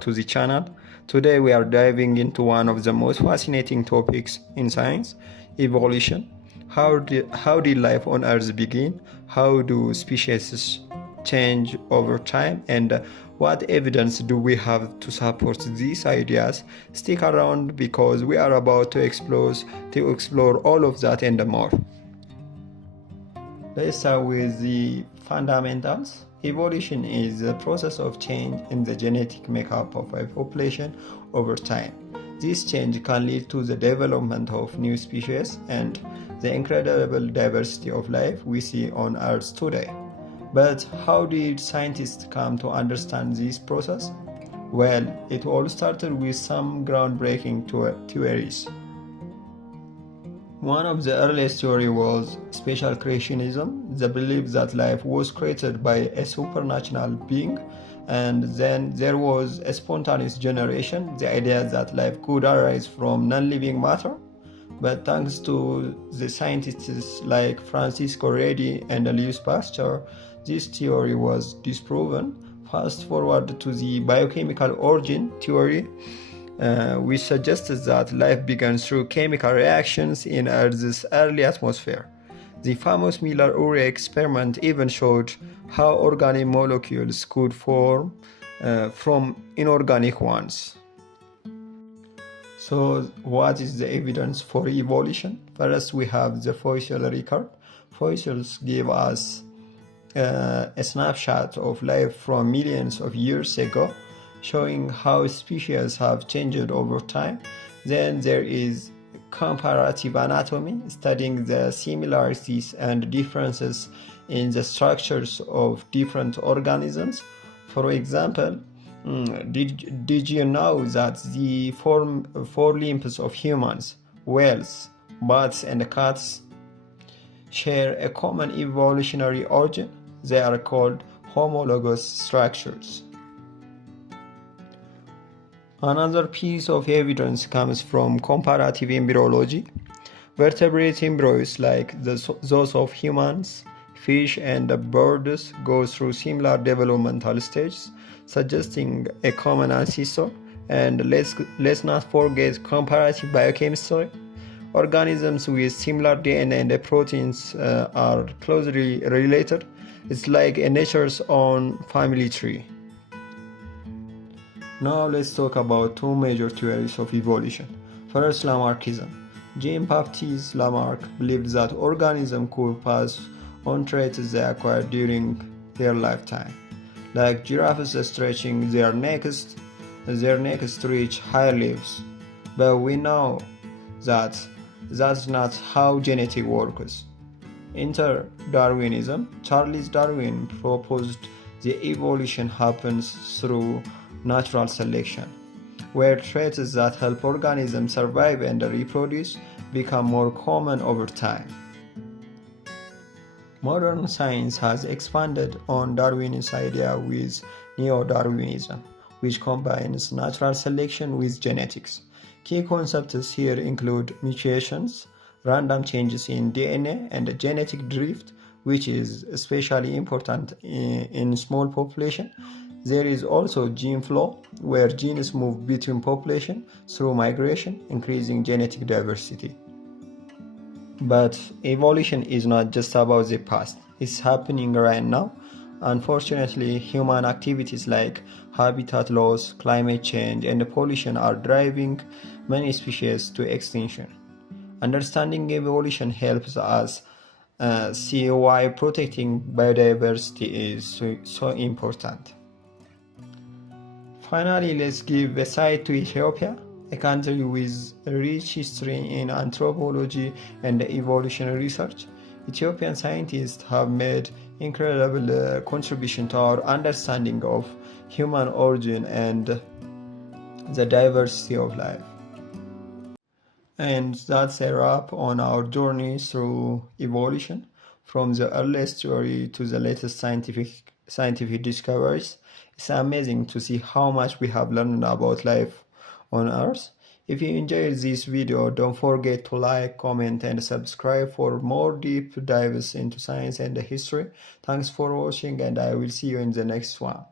back to the channel. Today we are diving into one of the most fascinating topics in science, evolution. How did life on Earth begin? How do species change over time? And what evidence do we have to support these ideas? Stick around because we are about to explore all of that and more. Let's start with the fundamentals. Evolution is the process of change in the genetic makeup of a population over time. This change can lead to the development of new species and the incredible diversity of life we see on Earth today. But how did scientists come to understand this process? Well, it all started with some groundbreaking theories. One of the earliest theories was special creationism, the belief that life was created by a supernatural being, and then there was a spontaneous generation, the idea that life could arise from non-living matter. But thanks to the scientists like Francisco Redi and Louis Pasteur, this theory was disproven. Fast forward to the biochemical origin theory, which suggested that life began through chemical reactions in Earth's early atmosphere. The famous Miller-Urey experiment even showed how organic molecules could form from inorganic ones. So, what is the evidence for evolution? First, we have the fossil record. Fossils give us a snapshot of life from millions of years ago, showing how species have changed over time. Then there is comparative anatomy, studying the similarities and differences in the structures of different organisms. For example, did you know that the four limbs of humans, whales, bats, and cats share a common evolutionary origin? They are called homologous structures. Another piece of evidence comes from comparative embryology. Vertebrate embryos like those of humans, fish, and birds go through similar developmental stages, suggesting a common ancestor. And let's not forget comparative biochemistry. Organisms with similar DNA and proteins are closely related. It's like a nature's own family tree. Now let's talk about two major theories of evolution. First, Lamarckism. Jean-Baptiste Lamarck believed that organisms could pass on traits they acquired during their lifetime, like giraffes stretching their necks to reach higher levels. But we know that that's not how genetics works. Enter Darwinism. Charles Darwin proposed the evolution happens through natural selection, where traits that help organisms survive and reproduce become more common over time. Modern science has expanded on Darwin's idea with Neo-Darwinism, which combines natural selection with genetics. Key concepts here include mutations, random changes in DNA, and genetic drift, which is especially important in small populations. There is also gene flow, where genes move between populations through migration, increasing genetic diversity. But evolution is not just about the past, it's happening right now. Unfortunately, human activities like habitat loss, climate change, and pollution are driving many species to extinction. Understanding evolution helps us see why protecting biodiversity is so important. Finally, let's give a side to Ethiopia, a country with a rich history in anthropology and evolutionary research. Ethiopian scientists have made incredible contribution to our understanding of human origin and the diversity of life. And that's a wrap on our journey through evolution, from the earliest theory to the latest scientific discoveries. It's amazing to see how much we have learned about life on Earth. If you enjoyed this video, don't forget to like, comment, and subscribe for more deep dives into science and history. Thanks for watching, and I will see you in the next one.